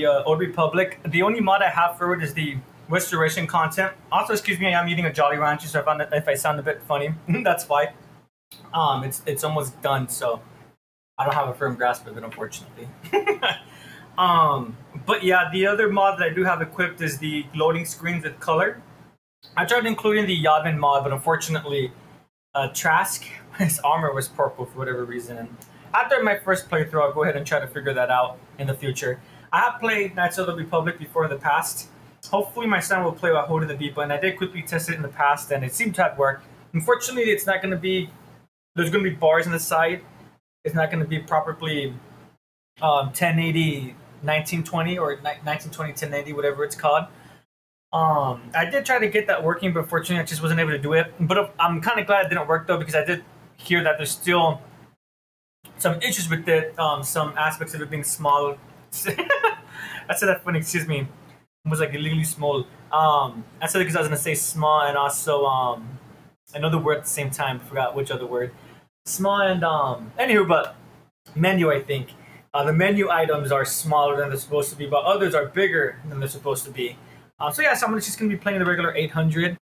the Old Republic. The only mod I have for it is the restoration content. Also, excuse me, I am eating a Jolly Rancher, so if I sound a bit funny, that's why. It's almost done, so I don't have a firm grasp of it, unfortunately. But yeah, the other mod that I do have equipped is the loading screens with color. I tried including the Yavin mod, but unfortunately, Trask, his armor was purple for whatever reason. And after my first playthrough, I'll go ahead and try to figure that out in the future. I have played Knights of the Republic before in the past. Hopefully my son will play while holding the Beepa, and I did quickly test it in the past, and it seemed to have worked. Unfortunately, it's not going to be... There's going to be bars on the side. It's not going to be properly 1080, 1920, or 1920, 1080, whatever it's called. I did try to get that working, but fortunately I just wasn't able to do it. But I'm kind of glad it didn't work, though, because I did hear that there's still some issues with it, some aspects of it being small. I said that funny, excuse me. It was like illegally small. I said it because I was going to say small and also another word at the same time. I forgot which other word. Small and, anywho, but menu, I think. The menu items are smaller than they're supposed to be, but others are bigger than they're supposed to be. So yeah, so I'm just going to be playing the regular 800.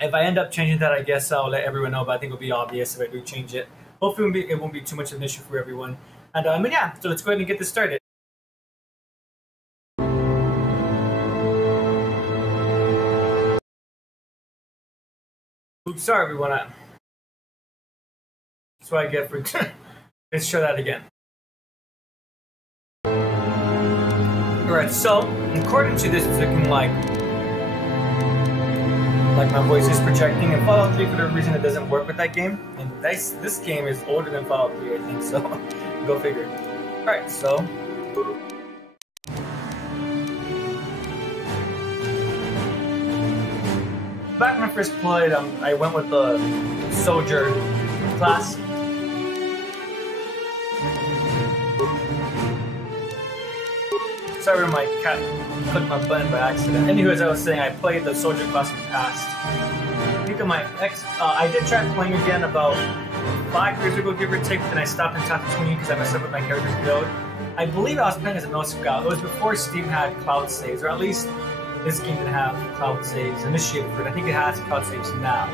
If I end up changing that, I guess I'll let everyone know, but I think it'll be obvious if I do change it. Hopefully it won't be too much of an issue for everyone. And but yeah, so let's go ahead and get this started. Oops, sorry everyone. That's what I get for... Let's show that again. Alright, so according to this, it's looking like my voice is projecting, and Fallout 3 for whatever reason it doesn't work with that game. And this game is older than Fallout 3, I think, so go figure. Alright, so back when I first played, I went with the soldier class. Sorry, my cat clicked my button by accident. Anywho, as I was saying, I played the soldier class in the past. I think of my I did try playing again about 5 years ago, give or take, but then I stopped in Tatooine because I messed up with my character's build. I believe I was playing as a no scout. It was before Steam had cloud saves, or at least this game didn't have cloud saves initiated for it. I think it has cloud saves now.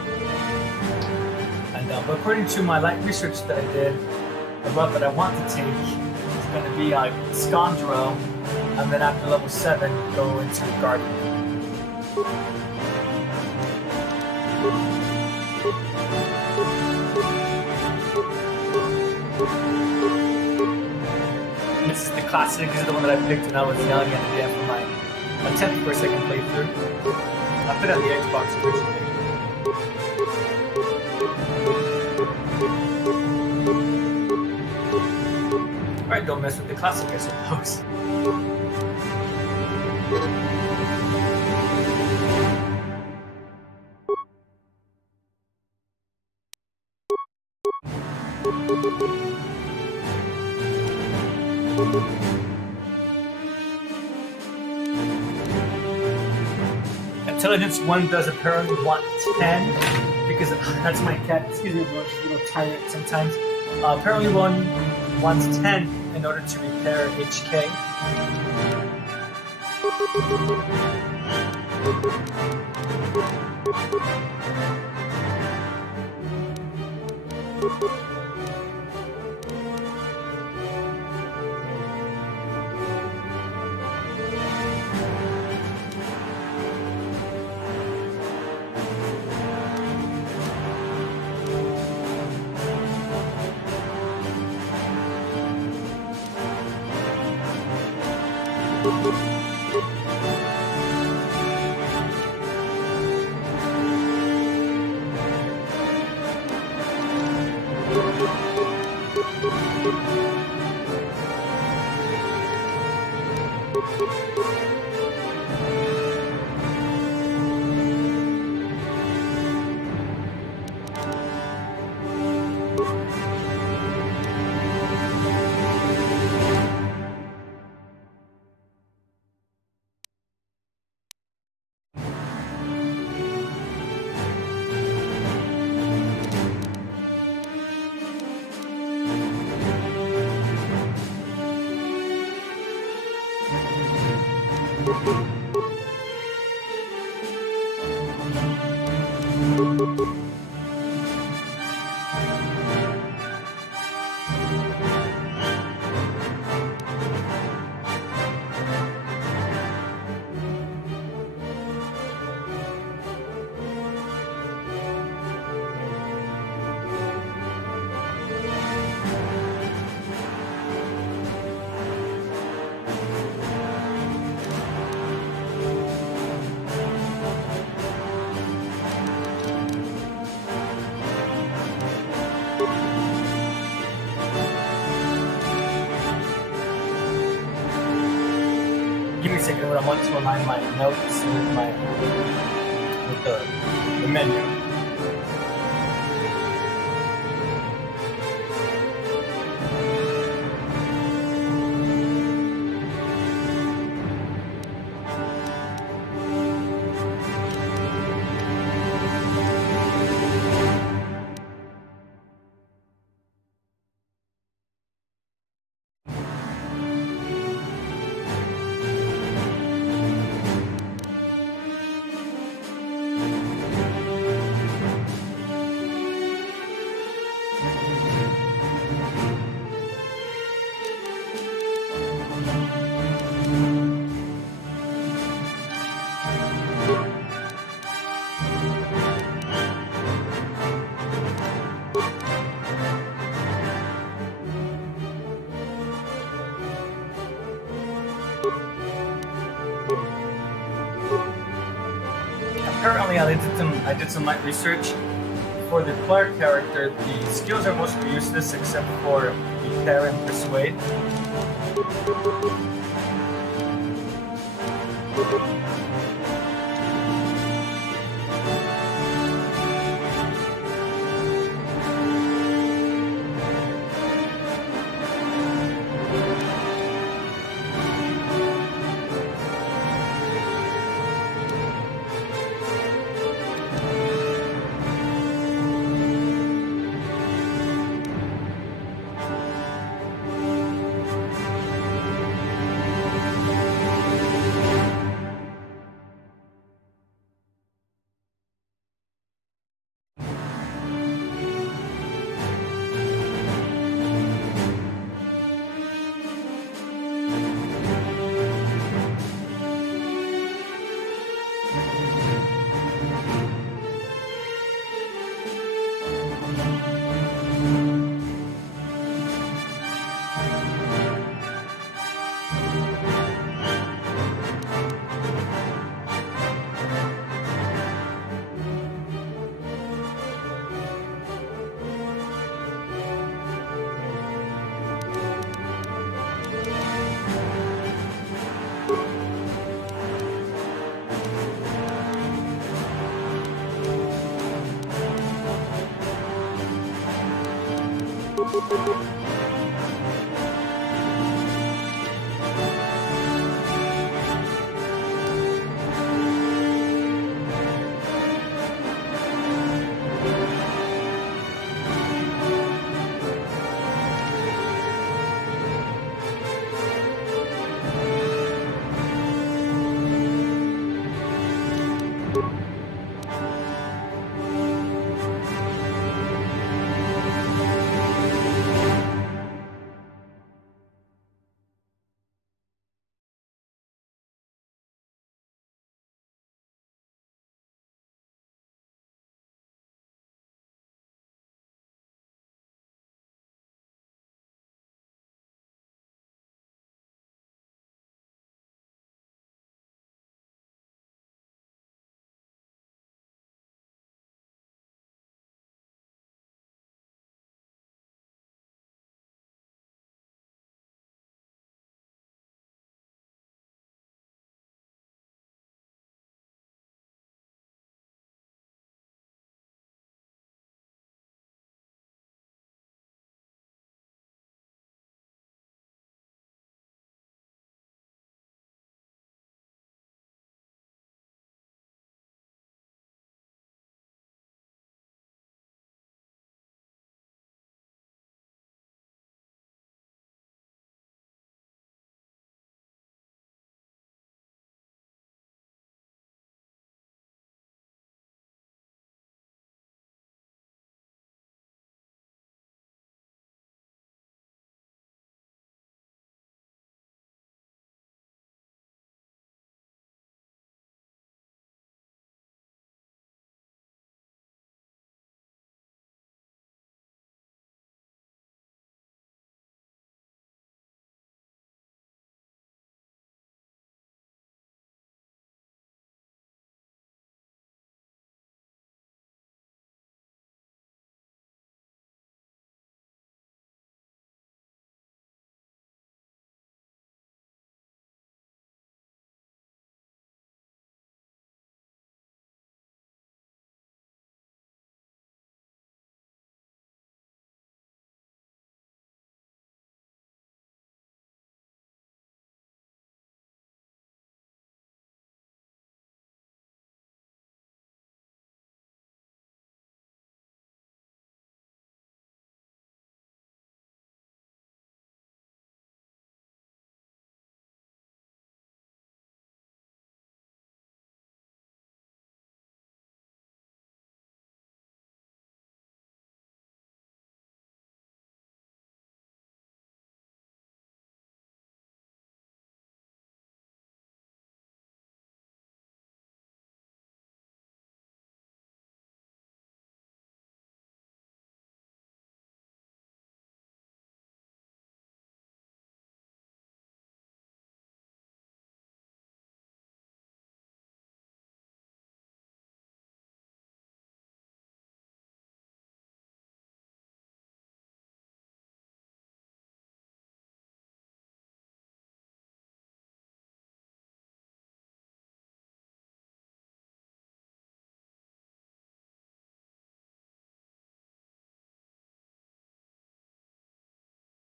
And but according to my light research that I did, the route that I want to take is going to be Scondro, and then after level 7, go into Garden. This is the classic, this is the one that I picked when I was young and again for my 10th per second playthrough. I put it on the Xbox originally. Alright, don't mess with the classic, I suppose. Intelligence 1 does apparently want 10, because that's my cat. Excuse me, bro, she's a little tired sometimes. Apparently 1 wants 10 in order to repair HK. Give me a second, I want to align my notes with my the menu. Currently, I did some light research. For the player character, the skills are mostly useless except for the Pair and Persuade.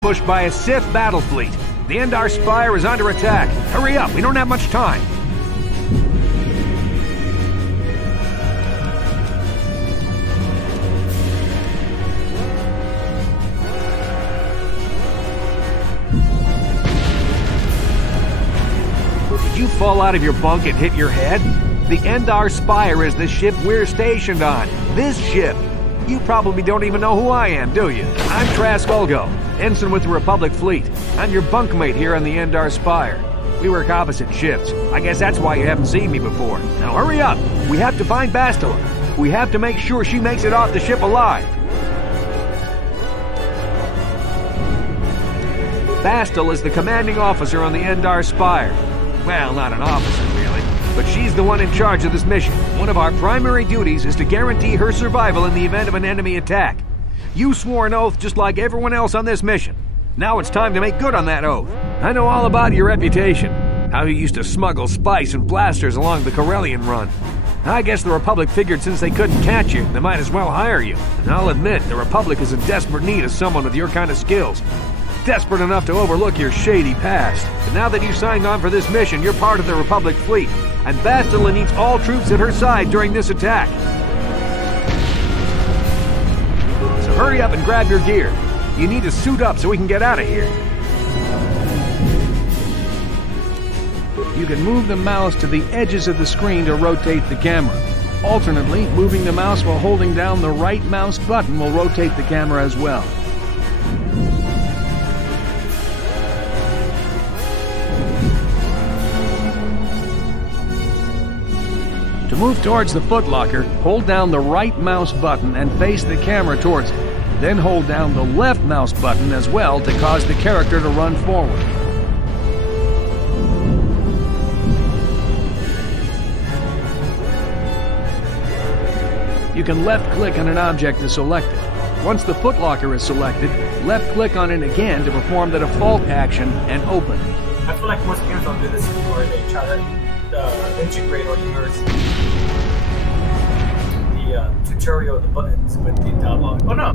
ambushed by a Sith battle fleet. The Endar Spire is under attack. Hurry up, we don't have much time. Did you fall out of your bunk and hit your head? The Endar Spire is the ship we're stationed on. This ship. You probably don't even know who I am, do you? I'm Trask Ulgo, ensign with the Republic Fleet. I'm your bunkmate here on the Endar Spire. We work opposite shifts. I guess that's why you haven't seen me before. Now hurry up! We have to find Bastila. We have to make sure she makes it off the ship alive. Bastila is the commanding officer on the Endar Spire. Well, not an officer, really. But she's the one in charge of this mission. One of our primary duties is to guarantee her survival in the event of an enemy attack. You swore an oath just like everyone else on this mission. Now it's time to make good on that oath. I know all about your reputation. How you used to smuggle spice and blasters along the Corellian run. I guess the Republic figured since they couldn't catch you, they might as well hire you. And I'll admit, the Republic is in desperate need of someone with your kind of skills. Desperate enough to overlook your shady past. But now that you've signed on for this mission, you're part of the Republic fleet, and Bastila needs all troops at her side during this attack. So hurry up and grab your gear. You need to suit up so we can get out of here. You can move the mouse to the edges of the screen to rotate the camera. Alternately, moving the mouse while holding down the right mouse button will rotate the camera as well. To move towards the footlocker, hold down the right mouse button and face the camera towards it. Then hold down the left mouse button as well to cause the character to run forward. You can left-click on an object to select it. Once the footlocker is selected, left-click on it again to perform the default action and open. I feel like most games don't do this anymore. They try to integrate or immerse the tutorial of the buttons with the dialogue. Oh no!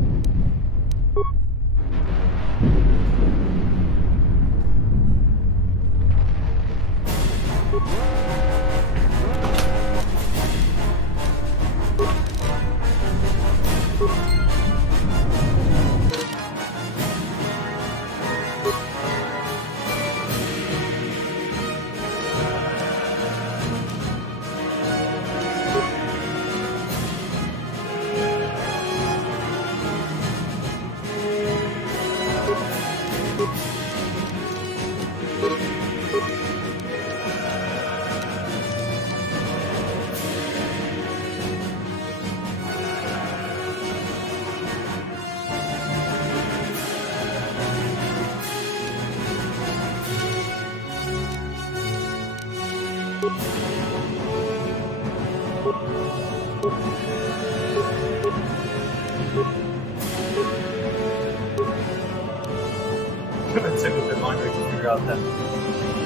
It took a bit longer to figure out than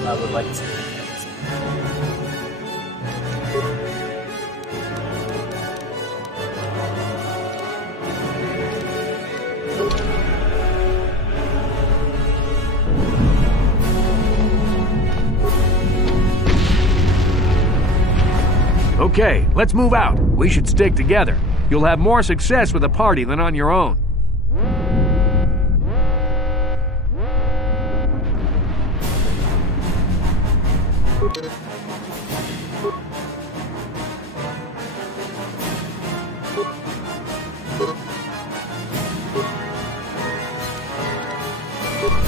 I would like to. Okay, let's move out. We should stick together. You'll have more success with a party than on your own.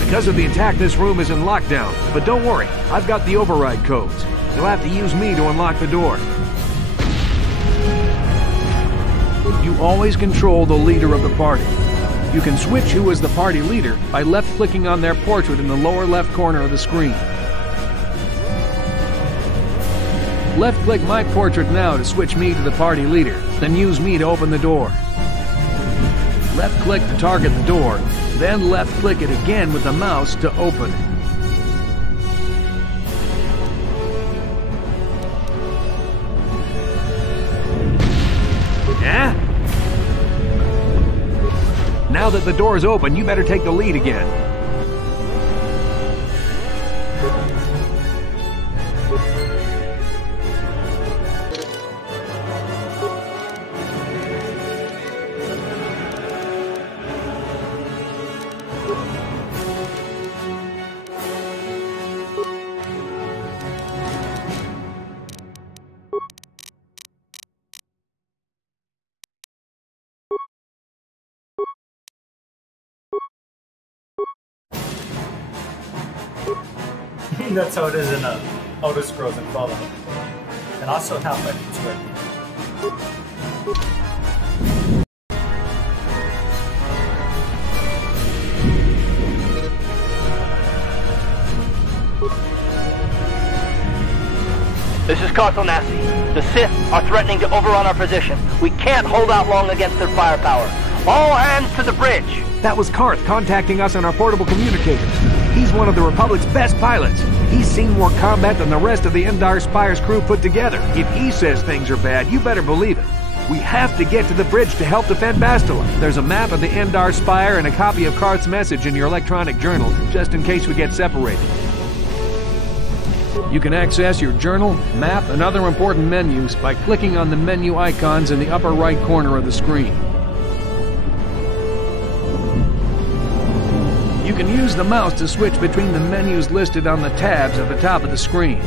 Because of the attack, this room is in lockdown. But don't worry, I've got the override codes. You'll have to use me to unlock the door. You always control the leader of the party. You can switch who is the party leader by left-clicking on their portrait in the lower left corner of the screen. Left-click my portrait now to switch me to the party leader, then use me to open the door. Left-click to target the door, then left-click it again with the mouse to open it. Yeah? Now that the door is open, you better take the lead again. That's how it is in Outer Scrolls and Fallout. And also Half-Life 2, I think. This is Carthonasi. The Sith are threatening to overrun our position. We can't hold out long against their firepower. All hands to the bridge! That was Karth contacting us on our portable communicators. He's one of the Republic's best pilots. He's seen more combat than the rest of the Endar Spire's crew put together. If he says things are bad, you better believe it. We have to get to the bridge to help defend Bastila. There's a map of the Endar Spire and a copy of Karth's message in your electronic journal, just in case we get separated. You can access your journal, map, and other important menus by clicking on the menu icons in the upper right corner of the screen. You can use the mouse to switch between the menus listed on the tabs at the top of the screen.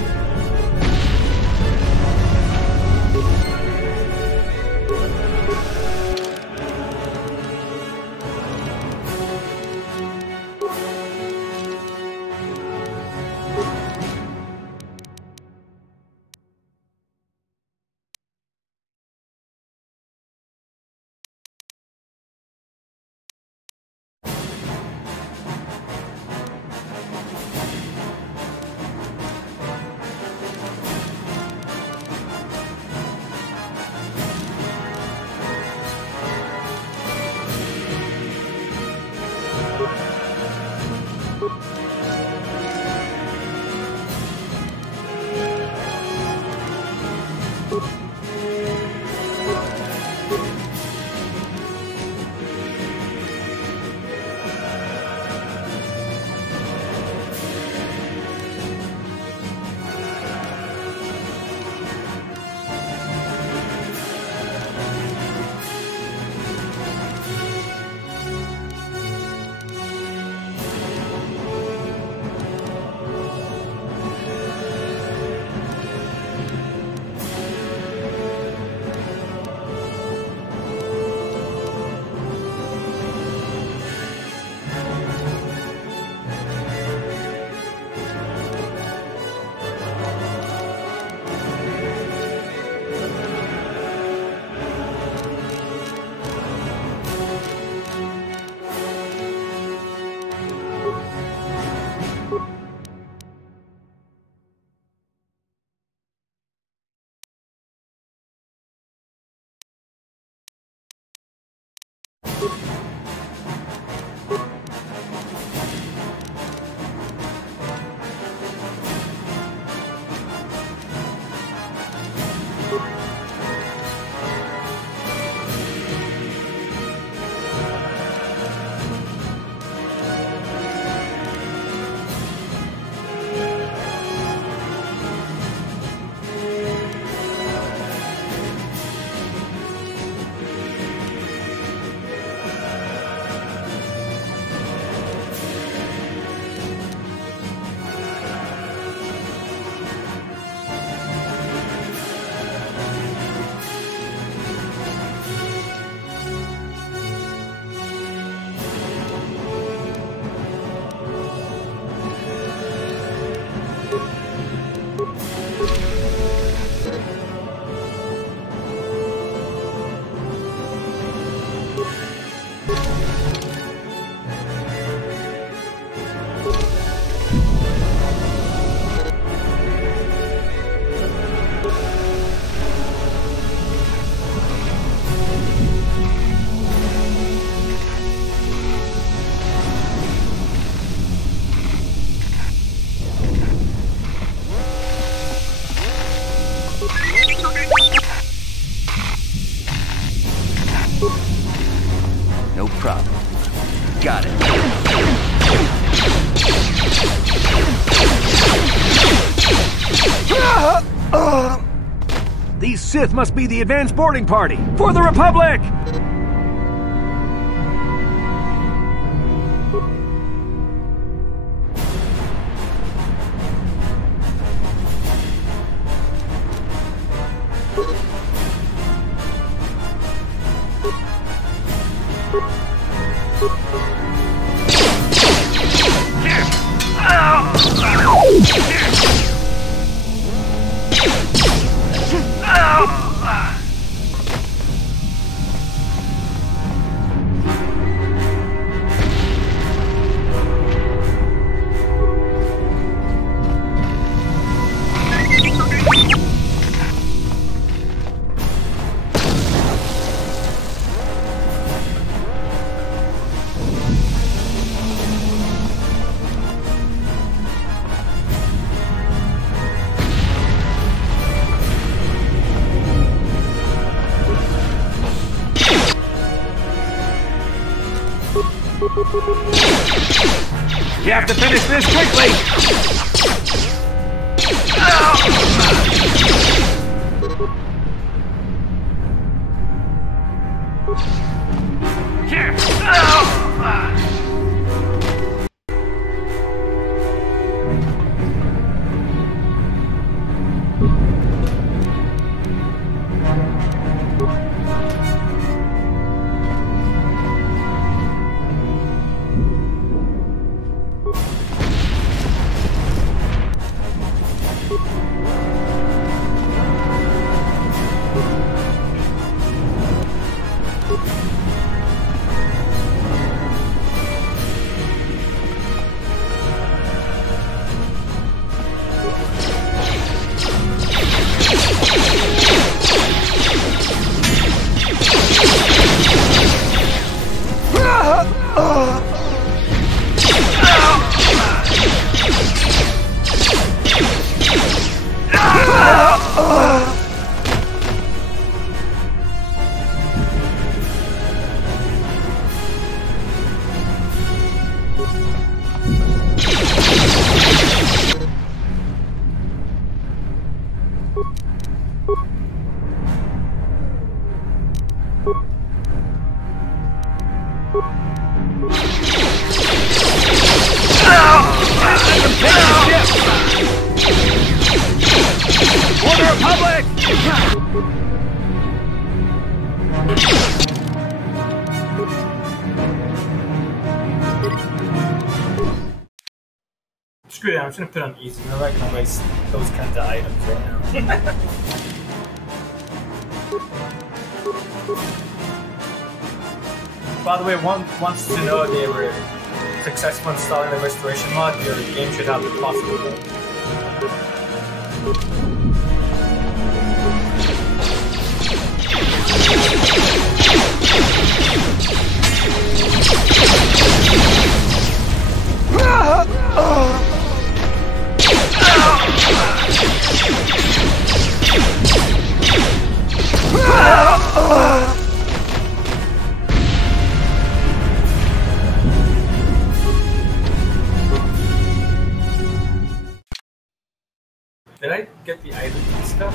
No problem. Got it. These Sith must be the advanced boarding party for the Republic! Yeah. You have to finish this quickly! Here! Screw that, I'm just gonna put it on easy. I'm not gonna waste those kinds of items right now. By the way, one wants to know they were successful installing the restoration mod. Your game should have the possible. Did I get the items and stuff?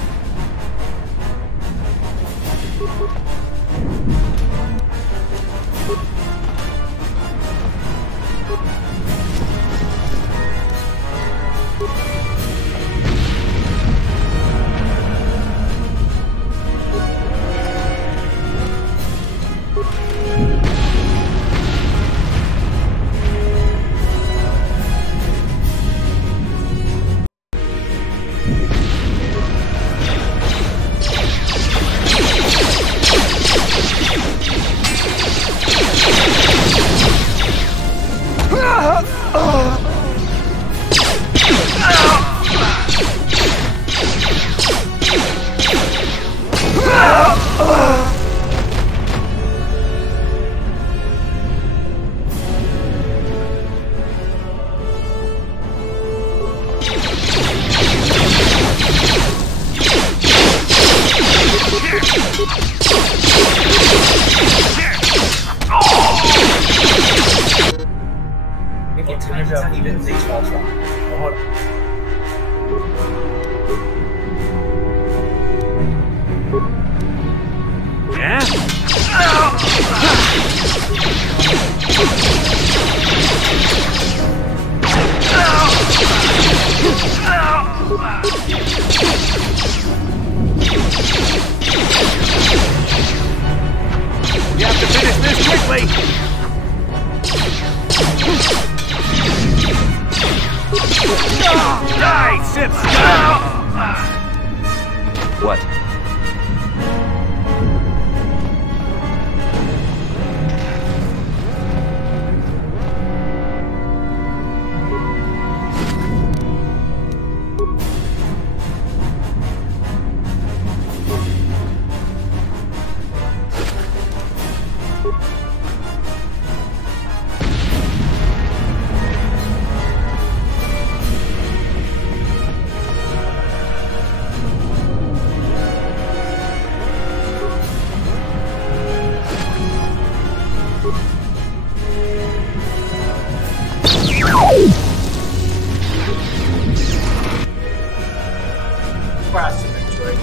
crash eventually.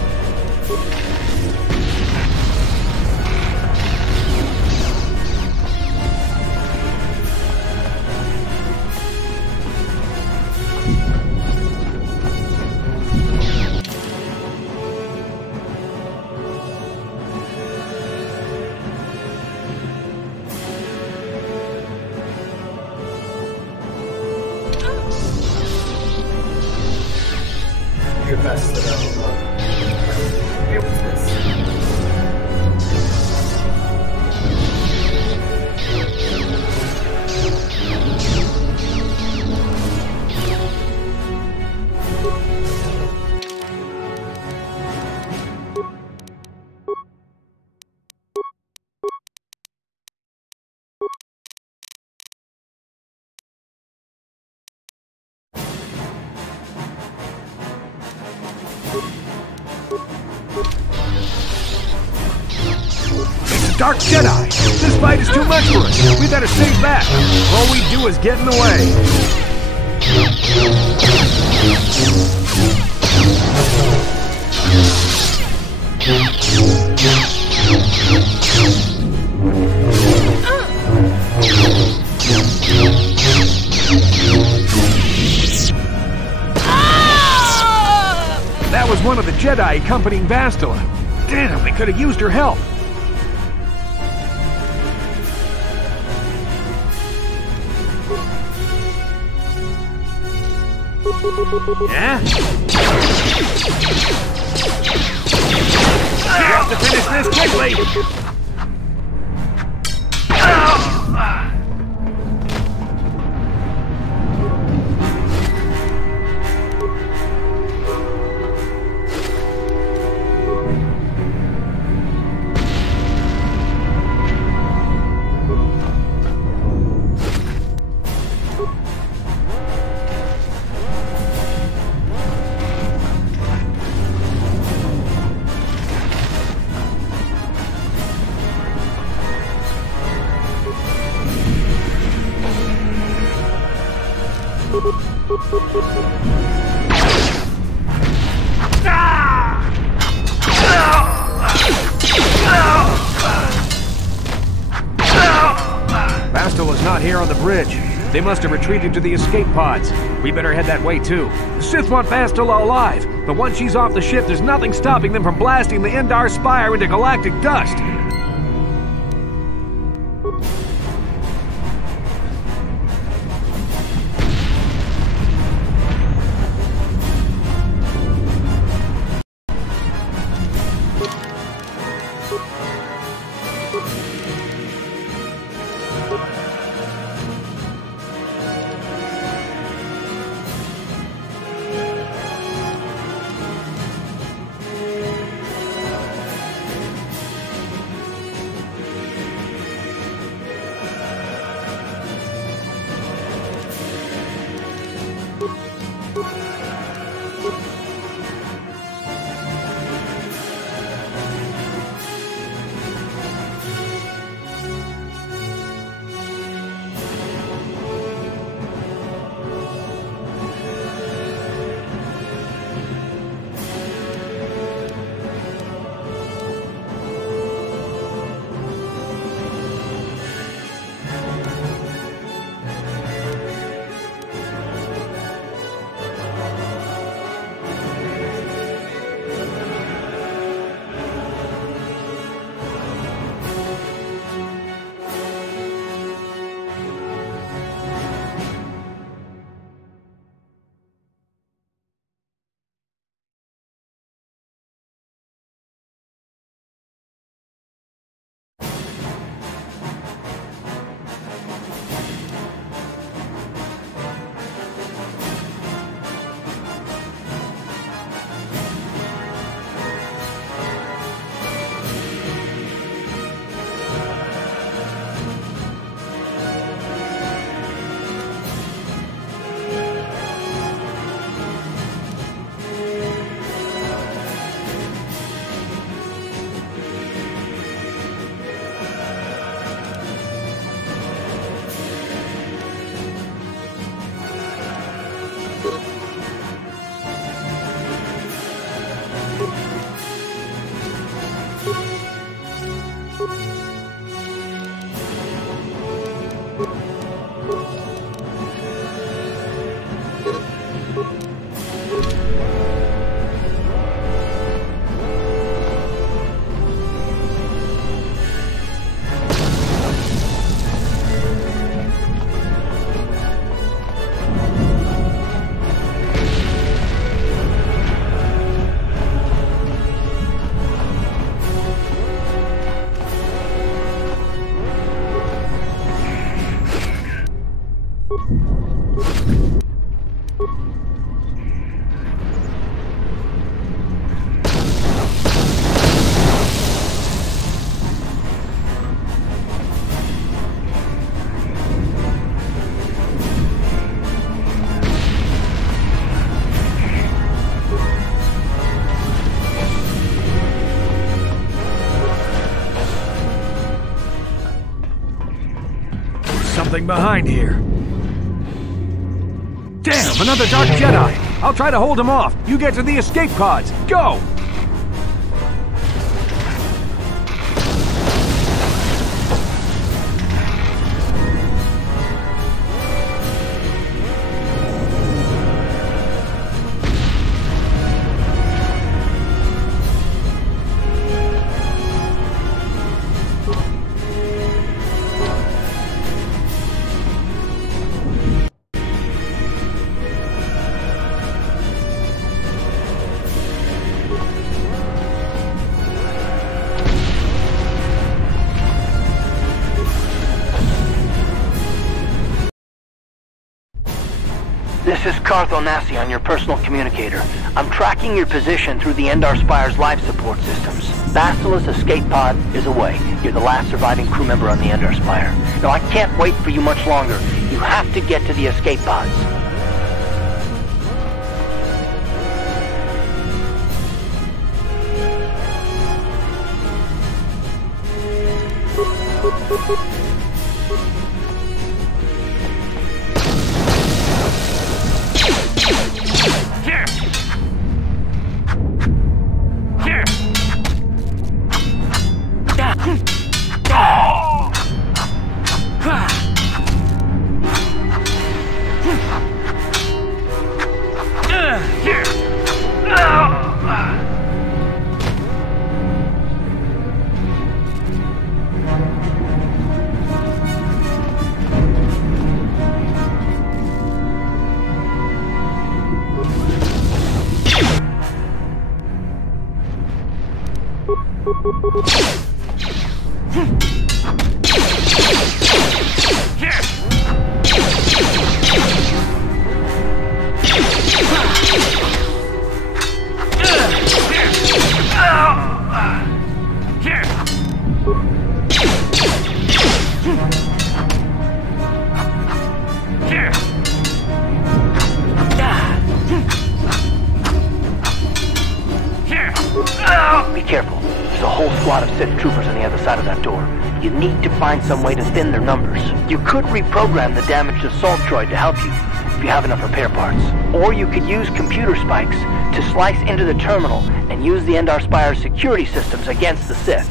Your best. Hey, what's this? Dark Jedi! This fight is too much for us! We better stay back! All we do is get in the way! That was one of the Jedi accompanying Bastila. Damn, we could have used her help! Yeah? We have to finish this quickly! Bastila's not here on the bridge. They must have retreated to the escape pods. We better head that way too. The Sith want Bastila alive, but once she's off the ship, there's nothing stopping them from blasting the Endar Spire into galactic dust. Something behind here. Damn, another Dark Jedi! I'll try to hold him off. You get to the escape pods. Go! This is Carthonassi on your personal communicator. I'm tracking your position through the Endar Spire's life support systems. Basilisk's escape pod is away. You're the last surviving crew member on the Endar Spire. Now, I can't wait for you much longer. You have to get to the escape pods. Be careful. There's a whole squad of Sith troopers on the other side of that door. You need to find some way to thin their numbers. You could reprogram the damaged assault droid to help you, if you have enough repair parts. Or you could use computer spikes to slice into the terminal and use the Endar Spire's security systems against the Sith.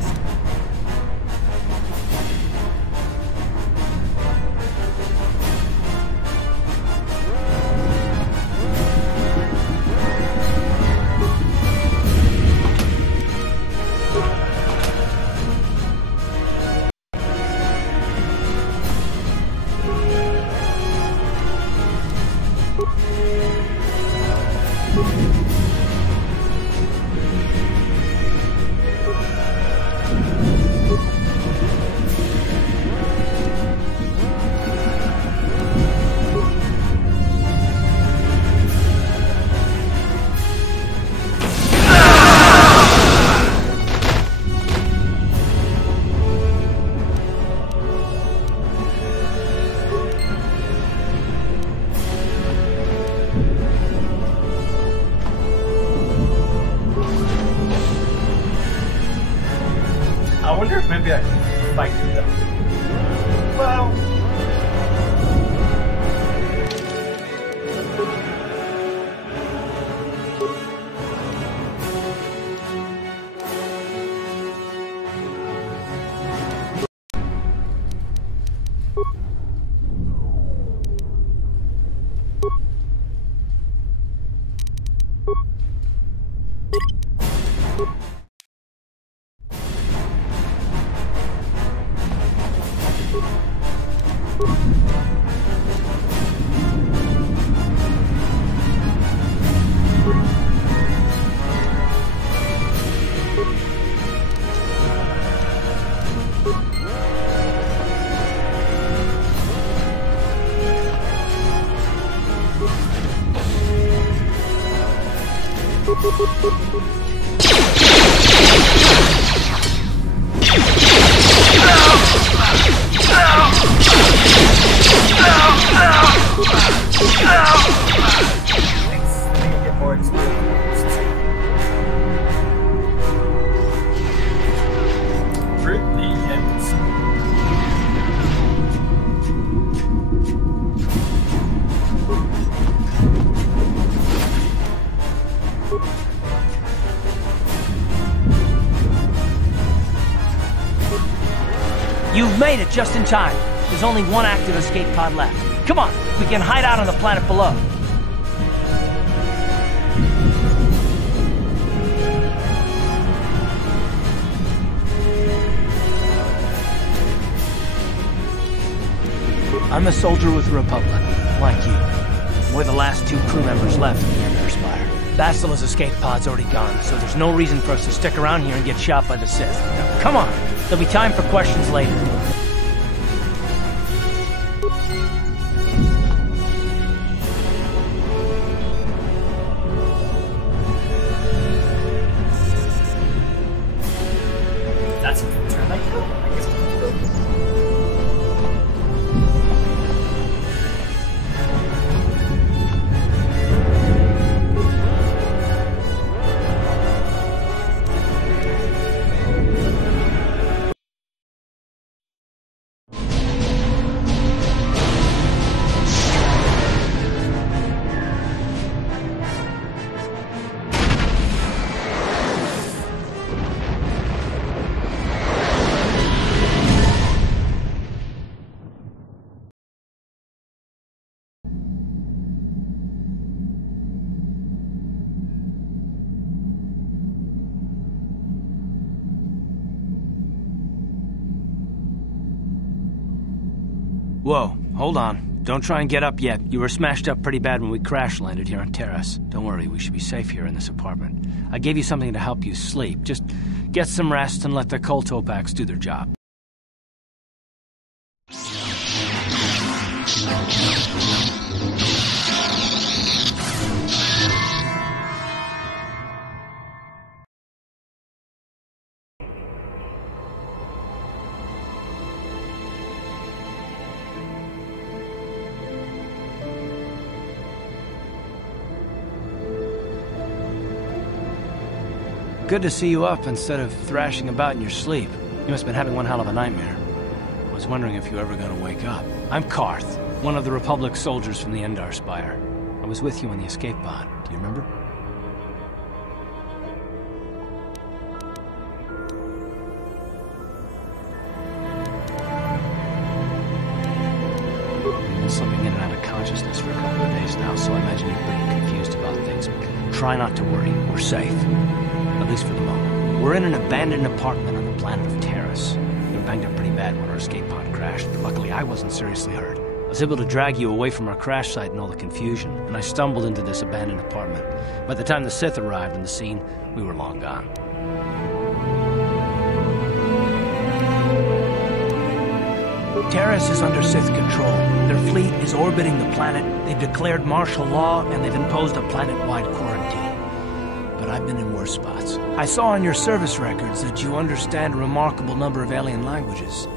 Get more experience. Fruit the ends. You've made it just in time. There's only one active escape pod left. Come on, we can hide out on the planet below. I'm a soldier with the Republic, like you. We're the last 2 crew members left in the Endar Spire. Bastila's escape pod's already gone, so there's no reason for us to stick around here and get shot by the Sith. Now, come on, there'll be time for questions later. That's a good turn. I guess. Whoa, hold on. Don't try and get up yet. You were smashed up pretty bad when we crash landed here on Terrace. Don't worry, we should be safe here in this apartment. I gave you something to help you sleep. Just get some rest and let the Kolto packs do their job. Good to see you up instead of thrashing about in your sleep. You must have been having one hell of a nightmare. I was wondering if you were ever going to wake up. I'm Karth, one of the Republic soldiers from the Endar Spire. I was with you in the escape pod. Do you remember? You've been slipping in and out of consciousness for a couple of days now, so I imagine you're pretty confused about things. Try not to worry. We're safe. At least for the moment. We're in an abandoned apartment on the planet of Terrace. We were banged up pretty bad when our escape pod crashed, but luckily I wasn't seriously hurt. I was able to drag you away from our crash site and all the confusion, and I stumbled into this abandoned apartment. By the time the Sith arrived on the scene, we were long gone. Terrace is under Sith control. Their fleet is orbiting the planet, they've declared martial law, and they've imposed a planet-wide quarantine. But I've been in worse spots. I saw on your service records that you understand a remarkable number of alien languages.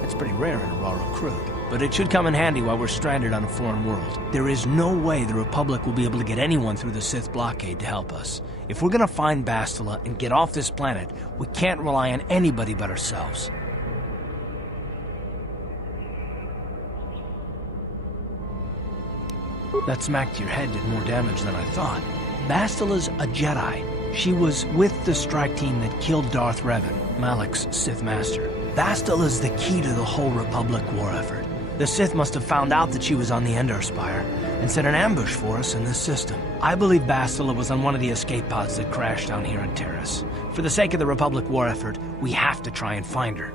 That's pretty rare in a raw recruit, but it should come in handy while we're stranded on a foreign world. There is no way the Republic will be able to get anyone through the Sith blockade to help us. If we're gonna find Bastila and get off this planet, we can't rely on anybody but ourselves. That smack to your head did more damage than I thought. Bastila's a Jedi. She was with the strike team that killed Darth Revan, Malak's Sith Master. Bastila's the key to the whole Republic war effort. The Sith must have found out that she was on the Endar Spire and set an ambush for us in this system. I believe Bastila was on one of the escape pods that crashed down here on Terrace. For the sake of the Republic war effort, we have to try and find her.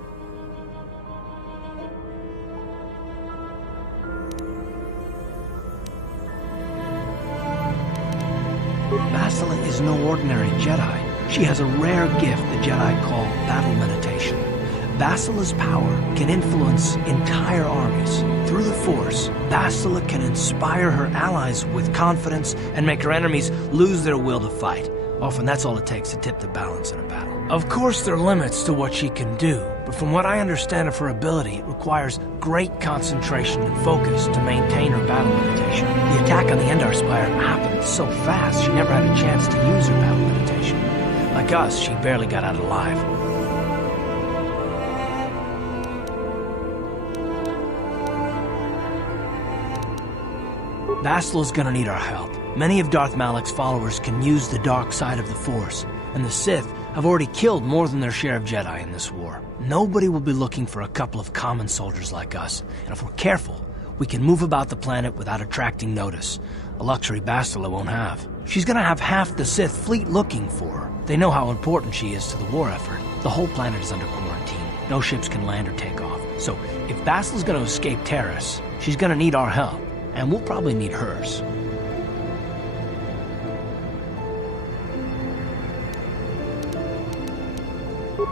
Bastila is no ordinary Jedi. She has a rare gift the Jedi call battle meditation. Bastila's power can influence entire armies. Through the Force, Bastila can inspire her allies with confidence and make her enemies lose their will to fight. Often that's all it takes to tip the balance in a battle. Of course there are limits to what she can do, but from what I understand of her ability, it requires great concentration and focus to maintain her battle meditation. The attack on the Endar Spire happened so fast, she never had a chance to use her battle meditation. Like us, she barely got out alive. Basila's gonna need our help. Many of Darth Malak's followers can use the dark side of the Force, and the Sith have already killed more than their share of Jedi in this war. Nobody will be looking for a couple of common soldiers like us, and if we're careful, we can move about the planet without attracting notice, a luxury Bastila won't have. She's gonna have half the Sith fleet looking for her. They know how important she is to the war effort. The whole planet is under quarantine. No ships can land or take off. So, if Basila's gonna escape Terrace, she's gonna need our help, and we'll probably need hers.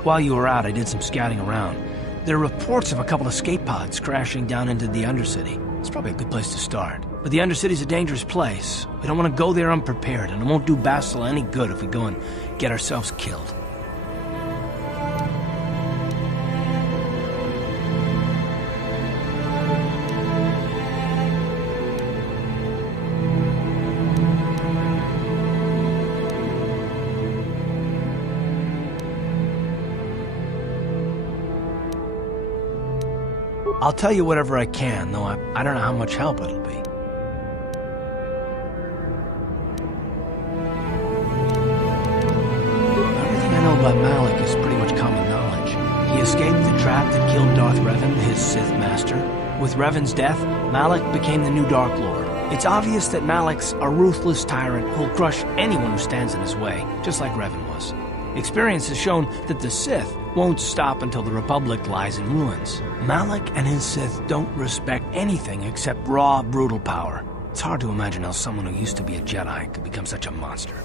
While you were out, I did some scouting around. There are reports of a couple escape pods crashing down into the Undercity. It's probably a good place to start. But the Undercity's a dangerous place. We don't want to go there unprepared, and it won't do Bastila any good if we go and get ourselves killed. I'll tell you whatever I can, though I don't know how much help it'll be. Everything I know about Malak is pretty much common knowledge. He escaped the trap that killed Darth Revan, his Sith master. With Revan's death, Malak became the new Dark Lord. It's obvious that Malak's a ruthless tyrant who'll crush anyone who stands in his way, just like Revan was. Experience has shown that the Sith won't stop until the Republic lies in ruins. Malak and his Sith don't respect anything except raw, brutal power. It's hard to imagine how someone who used to be a Jedi could become such a monster.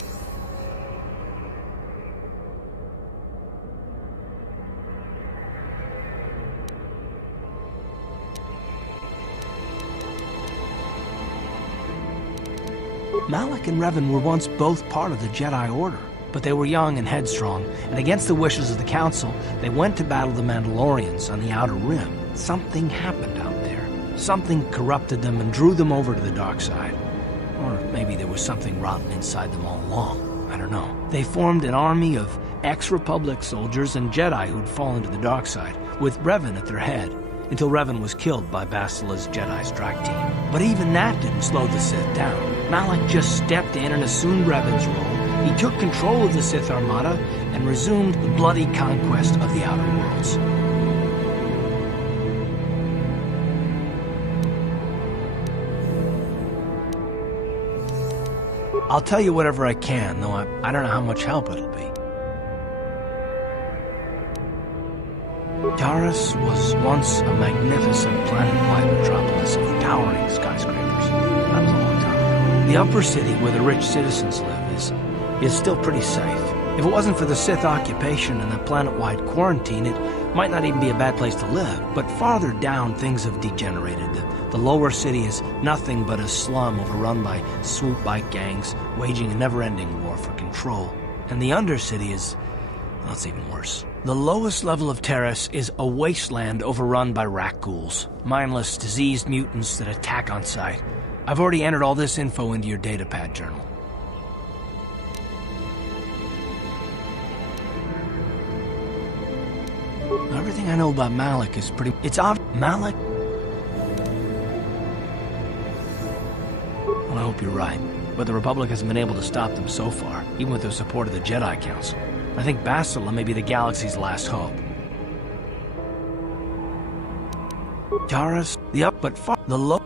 Malak and Revan were once both part of the Jedi Order. But they were young and headstrong, and against the wishes of the Council, they went to battle the Mandalorians on the Outer Rim. Something happened out there. Something corrupted them and drew them over to the dark side. Or maybe there was something rotten inside them all along. I don't know. They formed an army of ex-Republic soldiers and Jedi who'd fallen to the dark side, with Revan at their head, until Revan was killed by Bastila's Jedi strike team. But even that didn't slow the Sith down. Malak just stepped in and assumed Revan's role. He took control of the Sith Armada and resumed the bloody conquest of the Outer Worlds. I'll tell you whatever I can, though I don't know how much help it'll be. Taris was once a magnificent planet-wide metropolis of towering skyscrapers. That was a long time ago. The upper city, where the rich citizens live, is still pretty safe. If it wasn't for the Sith occupation and the planet-wide quarantine, it might not even be a bad place to live. But farther down, things have degenerated. The lower city is nothing but a slum overrun by swoop bike gangs, waging a never-ending war for control. And the undercity is... well, it's even worse. The lowest level of Terrace is a wasteland overrun by rat ghouls, mindless, diseased mutants that attack on sight. I've already entered all this info into your datapad journal. Everything I know about Malak is pretty... it's obvious. Malak... well, I hope you're right. But the Republic hasn't been able to stop them so far, even with the support of the Jedi Council. I think Bastila may be the galaxy's last hope. Taris, the up but far... the low...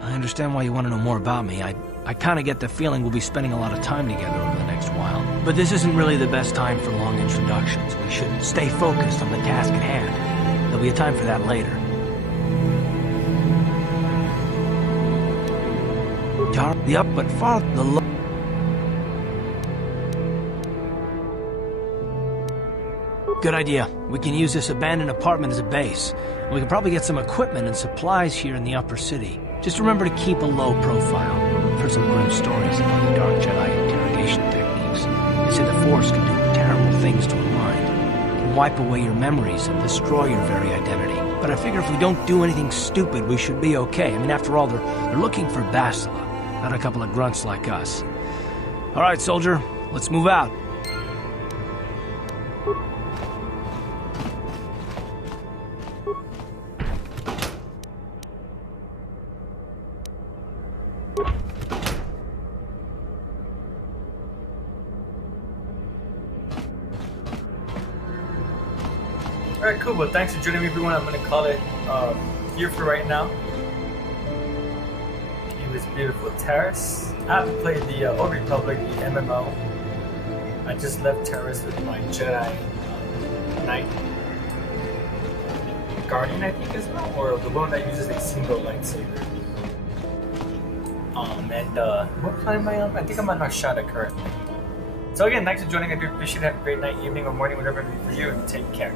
I understand why you want to know more about me. I kind of get the feeling we'll be spending a lot of time together over the next while. But this isn't really the best time for long introductions. We should stay focused on the task at hand. There'll be a time for that later. The up but far... the low... good idea. We can use this abandoned apartment as a base. We can probably get some equipment and supplies here in the upper city. Just remember to keep a low profile. I've heard some grim stories about the Dark Jedi interrogation wipe away your memories and destroy your very identity. But I figure if we don't do anything stupid, we should be okay. I mean, after all, they're looking for Bastila, not a couple of grunts like us. All right, soldier, let's move out. Alright, cool. Well, thanks for joining me, everyone. I'm going to call it here for right now. It was beautiful Terrace. I haven't played the Old Republic, the MMO. I just left Terrace with my Jedi Knight Guardian, I think, as well, or the one that uses a single lightsaber. And what planet am I on? I think I'm on Nashada currently. So again, thanks for joining. I do appreciate it. Have a great night, evening, or morning, whatever it may be for you, and take care.